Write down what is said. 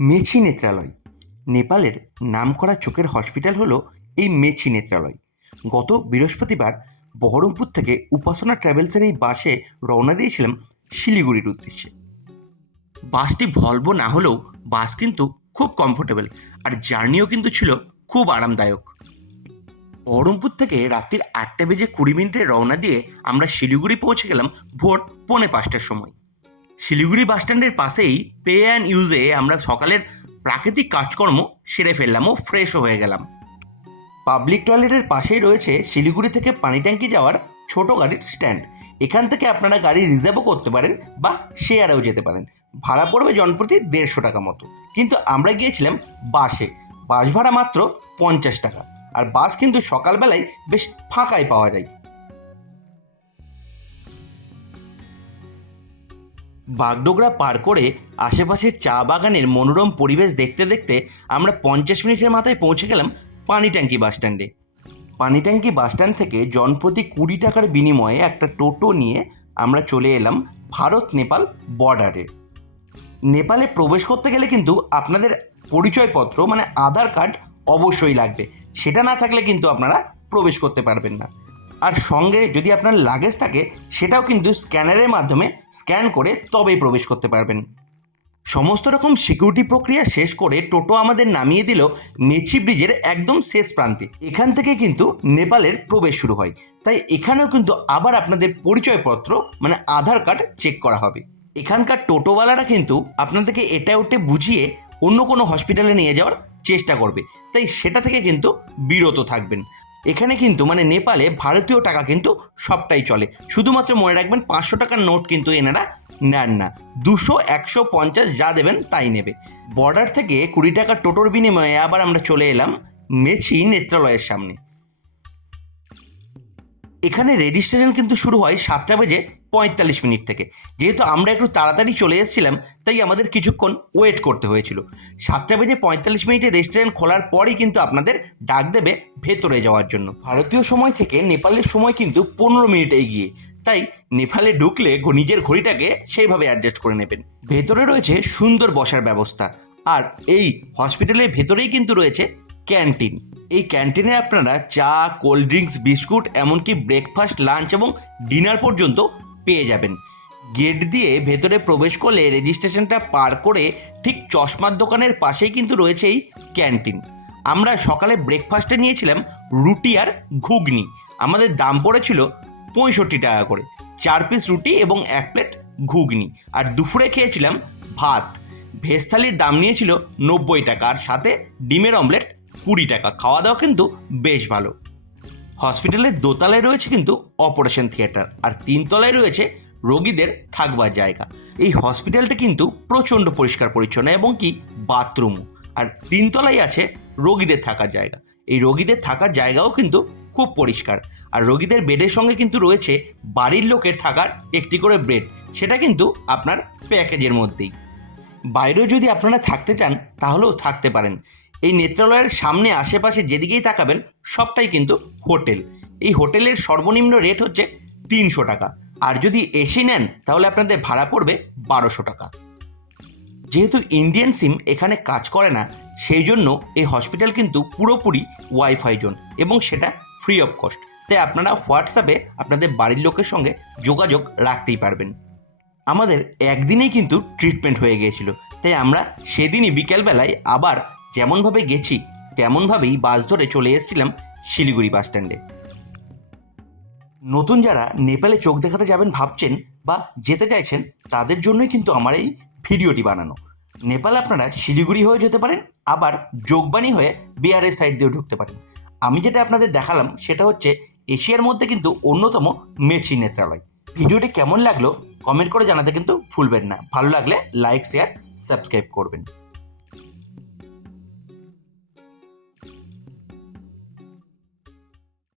Messi Nethralaya. নেপালের নামকরা চোখের হসপিটাল হলো এই মেছি নেত্রালয়। গত বৃহস্পতিবার বহরমপুর থেকে উপাসনা ট্রাভেলসের এই বাসে রওনা দিয়েছিলাম শিলিগুড়ির উদ্দেশ্যে। বাসটি ভলভো না হলেও বাস কিন্তু খুব কমফোর্টেবল আর জার্নিও কিন্তু ছিল খুব আরামদায়ক। বহরমপুর থেকে রাত্রির আটটা বেজে কুড়ি মিনিটে রওনা দিয়ে আমরা শিলিগুড়ি পৌঁছে গেলাম ভোর পৌনে পাঁচটার সময়। শিলিগুড়ি বাসস্ট্যান্ডের পাশেই পে অ্যান্ড ইউজে আমরা সকালের প্রাকৃতিক কাজকর্ম সেরে ফেললাম ও ফ্রেশও হয়ে গেলাম। পাবলিক টয়লেটের পাশেই রয়েছে শিলিগুড়ি থেকে পানি ট্যাঙ্কি যাওয়ার ছোট গাড়ির স্ট্যান্ড। এখান থেকে আপনারা গাড়ি রিজার্ভও করতে পারেন বা শেয়ারেও যেতে পারেন। ভাড়া পড়বে জনপ্রতি দেড়শো টাকা মতো। কিন্তু আমরা গিয়েছিলাম বাসে। বাস ভাড়া মাত্র পঞ্চাশ টাকা। আর বাস কিন্তু সকালবেলায় বেশ ফাঁকাই পাওয়া যায়। বাগডোগরা পার করে আশেপাশের চা বাগানের মনোরম পরিবেশ দেখতে দেখতে আমরা পঞ্চাশ মিনিটের মাথায় পৌঁছে গেলাম পানি ট্যাঙ্কি বাসস্ট্যান্ডে পানি ট্যাঙ্কি বাসস্ট্যান্ড থেকে জনপ্রতি কুড়ি টাকার বিনিময়ে একটা টোটো নিয়ে আমরা চলে এলাম ভারত নেপাল বর্ডারে। নেপালে প্রবেশ করতে গেলে কিন্তু আপনাদের পরিচয়পত্র মানে আধার কার্ড অবশ্যই লাগবে। সেটা না থাকলে কিন্তু আপনারা প্রবেশ করতে পারবেন না। আর সঙ্গে যদি আপনার লাগেজ থাকে, সেটাও কিন্তু স্ক্যানারের মাধ্যমে স্ক্যান করে তবেই প্রবেশ করতে পারবেন। সমস্ত রকম সিকিউরিটি প্রক্রিয়া শেষ করে টোটো আমাদের নামিয়ে দিল মেছি ব্রিজের একদম শেষ প্রান্তে। এখান থেকে কিন্তু নেপালের প্রবেশ শুরু হয়। তাই এখানেও কিন্তু আবার আপনাদের পরিচয়পত্র মানে আধার কার্ড চেক করা হবে। এখানকার টোটোওয়ালারা কিন্তু আপনাদেরকে এটা ওটে বুঝিয়ে অন্য কোনো হসপিটালে নিয়ে যাওয়ার চেষ্টা করবে। তাই সেটা থেকে কিন্তু বিরত থাকবেন। এখানে কিন্তু মানে নেপালে ভারতীয় টাকা কিন্তু সবটাই চলে। শুধুমাত্র মনে রাখবেন পাঁচশো টাকার নোট কিন্তু এনারা নেন না। দুশো, একশো, পঞ্চাশ যা দেবেন তাই নেবে। বর্ডার থেকে কুড়ি টাকা টোটোর বিনিময়ে আবার আমরা চলে এলাম মেছি নেত্রালয়ের সামনে। এখানে রেজিস্ট্রেশন কিন্তু শুরু হয় সাতটা বেজে পঁয়তাল্লিশ মিনিট থেকে। যেহেতু আমরা একটু তাড়াতাড়ি চলে এসেছিলাম, তাই আমাদের কিছুক্ষণ ওয়েট করতে হয়েছিল। সাতটা বেজে পঁয়তাল্লিশ মিনিটে রেস্টুরেন্ট খোলার পরই কিন্তু আপনাদের ডাক দেবে ভেতরে যাওয়ার জন্য। ভারতীয় সময় থেকে নেপালের সময় কিন্তু পনেরো মিনিট এগিয়ে। তাই নেপালে ঢুকলে নিজের ঘড়িটাকে সেইভাবে অ্যাডজাস্ট করে নেবেন। ভেতরে রয়েছে সুন্দর বসার ব্যবস্থা। আর এই হসপিটালের ভেতরেই কিন্তু রয়েছে ক্যান্টিন এই ক্যান্টিনে আপনারা চা, কোল্ড ড্রিঙ্কস, বিস্কুট, এমনকি ব্রেকফাস্ট, লাঞ্চ এবং ডিনার পর্যন্ত পেয়ে যাবেন। গেট দিয়ে ভেতরে প্রবেশ করলে রেজিস্ট্রেশনটা পার করে ঠিক চশমার দোকানের পাশেই কিন্তু রয়েছে এই ক্যান্টিন। আমরা সকালে ব্রেকফাস্টে নিয়েছিলাম রুটি আর ঘুগনি। আমাদের দাম পড়েছিল পঁয়ষট্টি টাকা করে। চার পিস রুটি এবং এক প্লেট ঘুগনি। আর দুপুরে খেয়েছিলাম ভাত। ভেজ থালির দাম নিয়েছিল নব্বই টাকা। আর সাথে ডিমের অমলেট কুড়ি টাকা। খাওয়া দাওয়া কিন্তু বেশ ভালো। হসপিটালের দোতলায় রয়েছে কিন্তু অপারেশন থিয়েটার আর তিনতলায় রয়েছে রোগীদের থাকবার জায়গা। এই হসপিটালটা কিন্তু প্রচণ্ড পরিষ্কার পরিচ্ছন্ন এবং কি বাথরুমও আর তিনতলায় আছে রোগীদের থাকার জায়গা। এই রোগীদের থাকার জায়গাও কিন্তু খুব পরিষ্কার। আর রোগীদের বেডের সঙ্গে কিন্তু রয়েছে বাড়ির লোকের থাকার একটি করে বেড। সেটা কিন্তু আপনার প্যাকেজের মধ্যেই। বাইরেও যদি আপনারা থাকতে চান, তাহলেও থাকতে পারেন। এই নেত্রালয়ের সামনে আশেপাশে যেদিকেই তাকাবেন, সবটাই কিন্তু হোটেল। এই হোটেলের সর্বনিম্ন রেট হচ্ছে তিনশো টাকা। আর যদি এসি নেন, তাহলে আপনাদের ভাড়া পড়বে বারোশো টাকা। যেহেতু ইন্ডিয়ান সিম এখানে কাজ করে না, সেই জন্য এই হসপিটাল কিন্তু পুরোপুরি ওয়াইফাই জোন এবং সেটা ফ্রি অফ কস্ট। তাই আপনারা হোয়াটসঅ্যাপে আপনাদের বাড়ির লোকের সঙ্গে যোগাযোগ রাখতেই পারবেন। আমাদের একদিনেই কিন্তু ট্রিটমেন্ট হয়ে গিয়েছিল। তাই আমরা সেদিনই বিকেলবেলায় আবার যেমনভাবে গেছি, তেমনভাবেই বাস ধরে চলে এসেছিলাম শিলিগুড়ি বাস স্ট্যান্ডে। নতুন যারা নেপালে চোখ দেখাতে যাবেন ভাবছেন বা যেতে চাইছেন, তাদের জন্যই কিন্তু আমার এই ভিডিওটি বানানো। নেপাল আপনারা শিলিগুড়ি হয়ে যেতে পারেন, আবার যোগবাণী হয়ে বিহারের সাইড দিয়েও ঢুকতে পারেন। আমি যেটা আপনাদের দেখালাম, সেটা হচ্ছে এশিয়ার মধ্যে কিন্তু অন্যতম মেছি নেত্রালয়। ভিডিওটি কেমন লাগল কমেন্ট করে জানাতে কিন্তু ভুলবেন না। ভালো লাগলে লাইক শেয়ার সাবস্ক্রাইব করবেন।